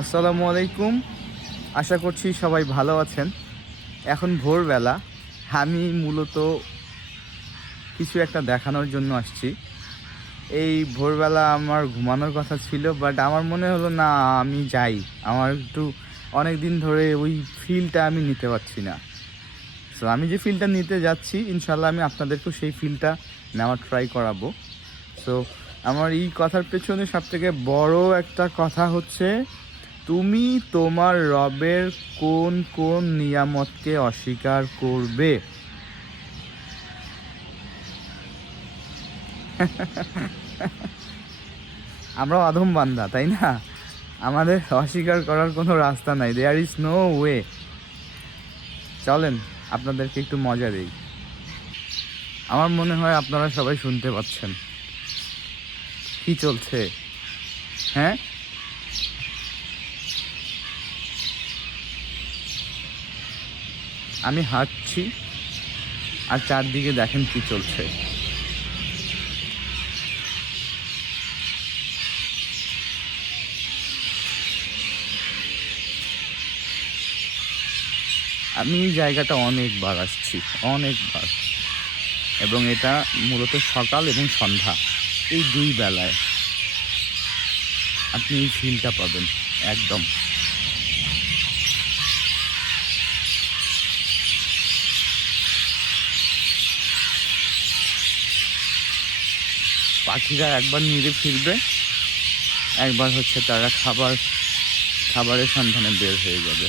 আসসালামু আলাইকুম। আশা করছি সবাই ভালো আছেন। এখন ভোরবেলা। আমি মূলত কিছু একটা দেখানোর জন্য আসছি। এই ভোরবেলা আমার ঘুমানোর কথা ছিল, বাট আমার মনে হলো না, আমি যাই। আমার একটু অনেক দিন ধরে ওই ফিলটা আমি নিতে পারছি না। সো আমি যে ফিলটা নিতে যাচ্ছি, ইনশাল্লাহ আমি আপনাদেরকেও সেই ফিলটা নেওয়ার ট্রাই করাবো। সো আমার এই কথার পেছনে সবথেকে বড় একটা কথা হচ্ছে, তুমি তোমার রবের কোন কোন নিয়ামতকে অস্বীকার করবে? আমরা অধম বান্দা, তাই না? আমাদের অস্বীকার করার কোনো রাস্তা নাই। There is no way. চলেন আপনাদেরকে একটু মজা দেই। আমার মনে হয় আপনারা সবাই শুনতে পাচ্ছেন কি চলছে। হ্যাঁ, আমি হাঁটছি আর চারদিকে দেখেন কি চলছে। আমি এই জায়গাটা অনেকবার আসছি, অনেকবার, এবং এটা মূলত সকাল এবং সন্ধ্যা, এই দুই বেলায় আপনি এই ফিলটা পাবেন একদম। পাখিরা একবার নিরে ফিরবে, একবার হচ্ছে তারা খাবারের সন্ধানে বের হয়ে যাবে।